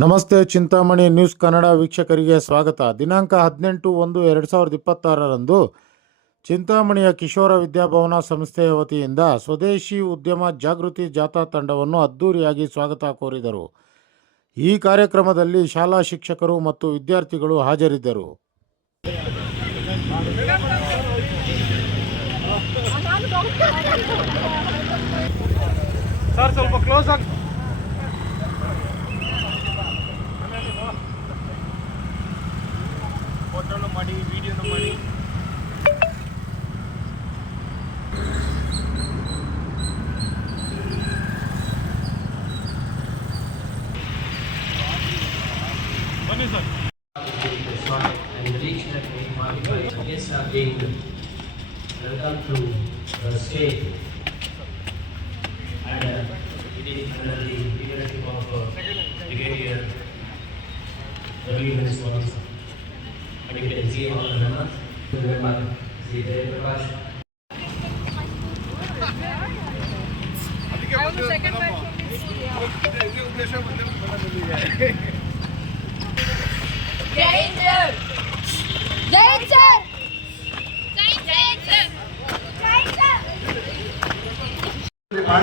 ನಮಸ್ತೆ ಚಿಂತಾಮಣಿ ನ್ಯೂಸ್ ಕನ್ನಡ ವೀಕ್ಷಕರಿಗೆ ಸ್ವಾಗತ. ದಿನಾಂಕ ಹದಿನೆಂಟು ಒಂದು ಎರಡು ಸಾವಿರದ ಇಪ್ಪತ್ತಾರರಂದು ಚಿಂತಾಮಣಿಯ ಕಿಶೋರ ವಿದ್ಯಾಭವನ ಸಂಸ್ಥೆಯ ವತಿಯಿಂದ ಸ್ವದೇಶಿ ಉದ್ಯಮ ಜಾಗೃತಿ ಜಾಥಾ ತಂಡವನ್ನು ಅದ್ದೂರಿಯಾಗಿ ಸ್ವಾಗತ ಕೋರಿದರು. ಈ ಕಾರ್ಯಕ್ರಮದಲ್ಲಿ ಶಾಲಾ ಶಿಕ್ಷಕರು ಮತ್ತು ವಿದ್ಯಾರ್ಥಿಗಳು ಹಾಜರಿದ್ದರು. ಸರ್, ಸ್ವಲ್ಪ ಕ್ಲೋಸ್ ಆಗಿ. ಫೋಟೋನು ಮಾಡಿ ವಿಡಿಯೋನು ಮಾಡಿ ಬನ್ನಿ sir and reach that main market. Guests are being welcome to the state. And uh, it is under the leadership of uh, Brigadier Ravi Viswas. You can see all the members. Thank you very much. Sri Jay Prakash. Danger! Danger!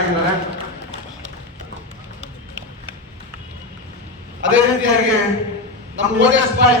ಆಗಿದ್ದಾರೆ ಅದೇ ರೀತಿಯಾಗಿ ನಮ್ಮ ಓಜಸ್ ಬಾಯ್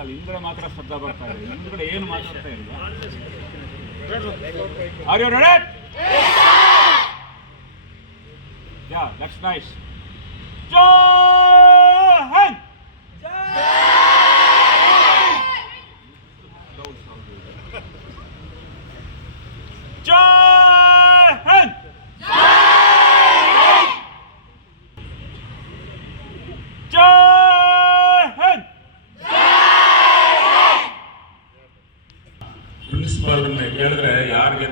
ಇಲ್ಲ ಹಿಂದ್ಗಡೆ ಮಾತ್ರ ಶಬ್ದ ಬರ್ತಾ ಇದೆ ಹಿಂದ್ಗಡೆ ಏನು ಮಾತಾಡ್ತಾ ಇಲ್ಲ ಆರ್ ನೈಸ್ ಜೈ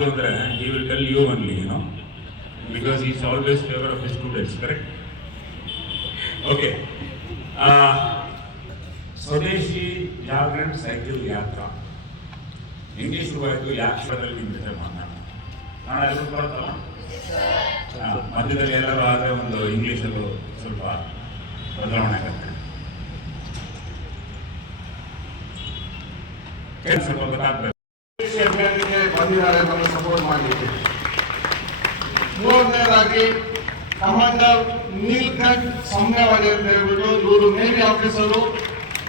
ಯಾರು ಅಂದರೆ ಈ will tell you only no because is always favour of the students correct okay Swadeshi Jagaran cycle ಯಾತ್ರಾ ಹೆಂಗೆ ಶುರುವಾಯಿತು? ಯಾಕೆ ಶುರುವಾದಲ್ಲಿ ನಿಮ್ಮ ಜೊತೆ ಮಾತಾಡೋಣ. ನಾನು ಮಧ್ಯದಲ್ಲಿ ಎಲ್ಲರೂ ಆದರೆ ಒಂದು ಇಂಗ್ಲೀಷಲ್ಲೂ ಸ್ವಲ್ಪ ಬದಲಾವಣೆ ಆಗುತ್ತೆ. ಸ್ವಲ್ಪ ಗೊತ್ತಾಗ್ಬೇಕು? ನಮ್ಮ ಸಪೋರ್ಟ್ ಮಾಡಲಿಕ್ಕೆ ಮೂರನೇದಾಗಿ, ಕಮಾಂಡರ್ ನೀಲ್ಕಂಠ್ ಸೌಮ್ಯವಾಡಿ ಅಂತ ಹೇಳ್ಬಿಟ್ಟು ಇವರು ನೇವಿ ಆಫೀಸರು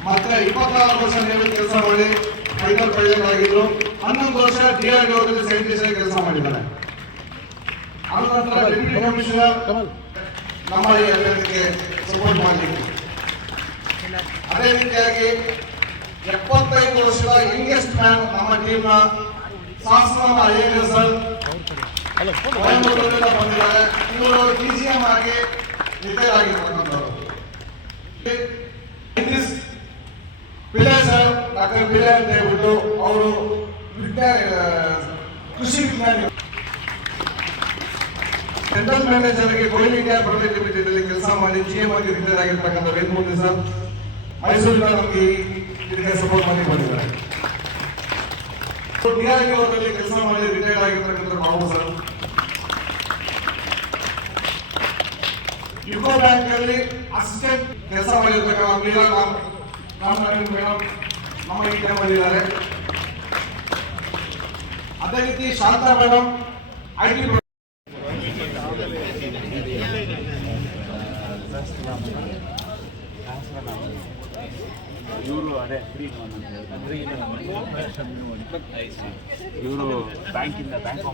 ಮಾತ್ರ ಇಪ್ಪತ್ತಾರು ವರ್ಷ ನೇವಿ ಕೆಲಸ ಮಾಡಿ ಫೈಟರ್ ಪೈಲಟ್ ಆಗಿದ್ರು ಹನ್ನೊಂದು ವರ್ಷ ಡಿ ಸೈಂಟಿಸ್ಟ್ ಆಗಿ ಕೆಲಸ ಮಾಡಿದ್ದಾರೆ. ನಂತರ ಡೆಪ್ಯೂಟಿ ಕಮಿಷನರ್ ನಮ್ಮ ಅಭ್ಯರ್ಥಿಗೆ ಸಪೋರ್ಟ್ ಮಾಡಲಿಕ್ಕೆ. ಅದೇ ರೀತಿಯಾಗಿ ಎಪ್ಪತ್ತೈದು ವರ್ಷದ ಯಂಗೆಸ್ಟ್ ಮ್ಯಾನ್ ನಮ್ಮ ಟೀಮ್ನ ಶಾಸನ ಐ ಎನ್ ಎಸ್ ಕೊಯಂಬತ್ತೂರಿಂದ ಬಂದಿದ್ದಾರೆ. ಇವರು ಡಿ ಸಿ ಎಂ ಆಗಿ ರಿಟೈರ್ ಆಗಿರ್ತಕ್ಕಂಥವ್ರು ಪಿಲೆ ಸರ್, ಡಾಕ್ಟರ್ ಪಿಲೆ ಅಂತ ಹೇಳ್ಬಿಟ್ಟು ಅವರು ವಿಜ್ಞಾನ ಕೃಷಿ ವಿಜ್ಞಾನಿ. ಸೆಂಟ್ರಲ್ ಮ್ಯಾನೇಜರ್ಗೆ ಕೊಹ್ಲಿ ಇಂಡಿಯಾ ಪ್ರೈವೇಟ್ ಲಿಮಿಟೆಡ್ ಕೆಲಸ ಮಾಡಿ ಜಿ ಎಂ ಆಗಿ ರಿಟೈರ್ ಆಗಿರ್ತಕ್ಕಂಥ ವೇದಮೂರ್ತಿ ಸರ್. ಮೈಸೂರಿನ ನಮಗೆ ಇದಕ್ಕೆ ಸಪೋರ್ಟ್ ಮಾಡಿ ಬಂದಿದ್ದಾರೆ. ಕೆಲಸ ಮಾಡಿ ರಿಟೈರ್ ಆಗಿರ್ತಕ್ಕಂಥ ಬಾಬು ಸರ್ ಯುಕೋ ಬ್ಯಾಂಕ್ ಅಲ್ಲಿ ಅಸಿಸ್ಟೆಂಟ್ ಕೆಲಸ ಮಾಡಿರ್ತಕ್ಕಂಥ ಮೇಡಮ್ ನಮ್ಮ ಈ ಟೈಮ್ ಬಂದಿದ್ದಾರೆ ಅದೇ ರೀತಿ ಶಾಂತಾ ಮೇಡಮ್ ಐ ಟಿ ಇವರು ಅದೇ ಫ್ರೀ ಇವರು ಬ್ಯಾಂಕಿಂದ bank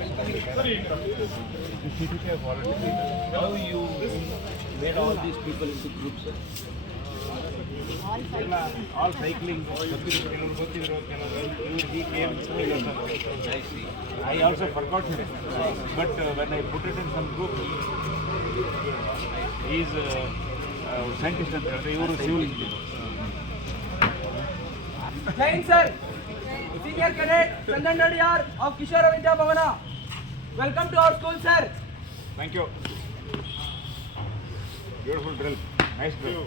How you made all these people into groups? ಎಲ್ಲ ಆಲ್ ಸೈಕ್ಲಿಂಗ್ ಕೆಲವರು ಗೊತ್ತಿದ್ರು ಕೆಲವರು ಇವ್ರು he came I see. I also forgot him. But uh, when I put it in some group, he is uh, scientist ಅಂತ ಹೇಳಿದ್ರೆ ಇವರು civil engineer Thanks, sir. Senior cadet Chandan Nadiyar of Kishore Vidya Bhavana. Welcome to our school, sir. Thank you beautiful drill nice drill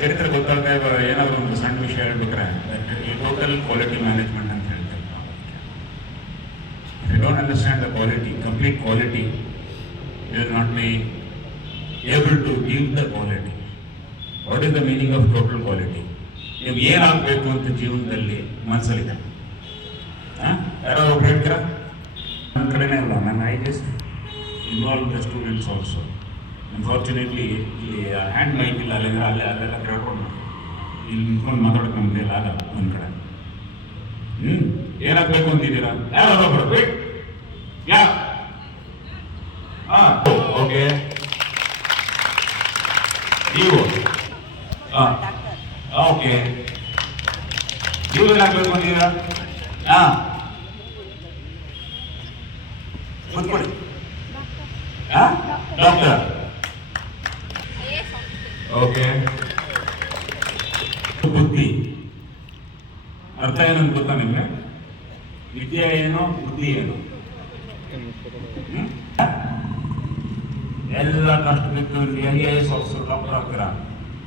ಚರಿತ್ರೆ ಗೊತ್ತಾಗದೆ ಏನಾದರೂ ಒಂದು ಸಣ್ಣ ವಿಷಯ ಹೇಳ್ಬೇಕಾರೆ ಈ ಟೋಟಲ್ ಕ್ವಾಲಿಟಿ ಮ್ಯಾನೇಜ್ಮೆಂಟ್ ಅಂತ ಹೇಳ್ತಾರೆ you don't understand the quality complete quality you will not be give the quality what is the meaning of total quality ನೀವು ಏನಾಗಬೇಕು ಅಂತ ಜೀವನದಲ್ಲಿ ಮನಸ್ಸಲ್ಲಿದೆ ಯಾರೋ ಒಬ್ರು ಹೇಳ್ತೀರಾ? ನನ್ನ ಕಡೆನೇ ಅಲ್ಲ ನನ್ನ I just involve the students also unfortunately ಇಲ್ಲಿ ಹ್ಯಾಂಡ್ ಮೈಕ್ ಇಲ್ಲ ಅಲ್ಲಿಂದ ಅಲ್ಲೇ ಅಲ್ಲೆಲ್ಲ ಕೇಳ್ಕೊಂಡು ಇಲ್ಲಿ ನಿಂತ್ಕೊಂಡು ಮಾತಾಡೋಕೆ ನಮ್ಗೆ ಇಲ್ಲ ಆಗಲ್ಲ ಒಂದು ಕಡೆ. ಹ್ಞೂ ಏನಾಗಬೇಕು ಅಂತಿದ್ದೀರಾ? ಯಾರು ಬರ್ಬೇಕು ಯಾ? ಹಾಂ ಓಕೆ. ನೀವು ಓಕೆ ನೀವು ಏನಾಗಬೇಕು ಅಂತೀರಾ ಹಾಂ ಕೂತ್ಕೊಳ್ಳಿ ಹಾಂ ಡಾಕ್ಟರ್ ಓಕೆ ಬುದ್ಧಿ ಅರ್ಥ ಏನಂತ ಗೊತ್ತಾ ನಿಮಗೆ? ವಿದ್ಯೆ ಏನು, ಬುದ್ಧಿ ಏನು? ಎಲ್ಲ ಕಷ್ಟ ಬಿದ್ದು ಐ ಎ ಡಾಕ್ಟರ್ ಆಗ್ತೀರಾ?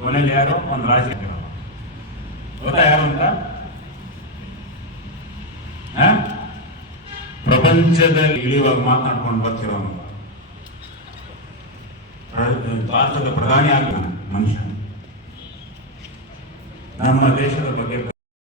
ಕೊನೆಯಲ್ಲಿ ಯಾರು ಒಂದು ರಾಜ ಆಗ್ತೀರ? ಗೊತ್ತಾ ಯಾರು ಅಂತ? ಪ್ರಪಂಚದಲ್ಲಿ ಇಳಿಯುವಾಗ ಮಾತನಾಡ್ಕೊಂಡು ಬರ್ತಿರೋನು ಭಾರತದ ಪ್ರಧಾನಿ ಆಗ ಮನುಷ್ಯ. ನಮ್ಮ ದೇಶದ ಬಗ್ಗೆ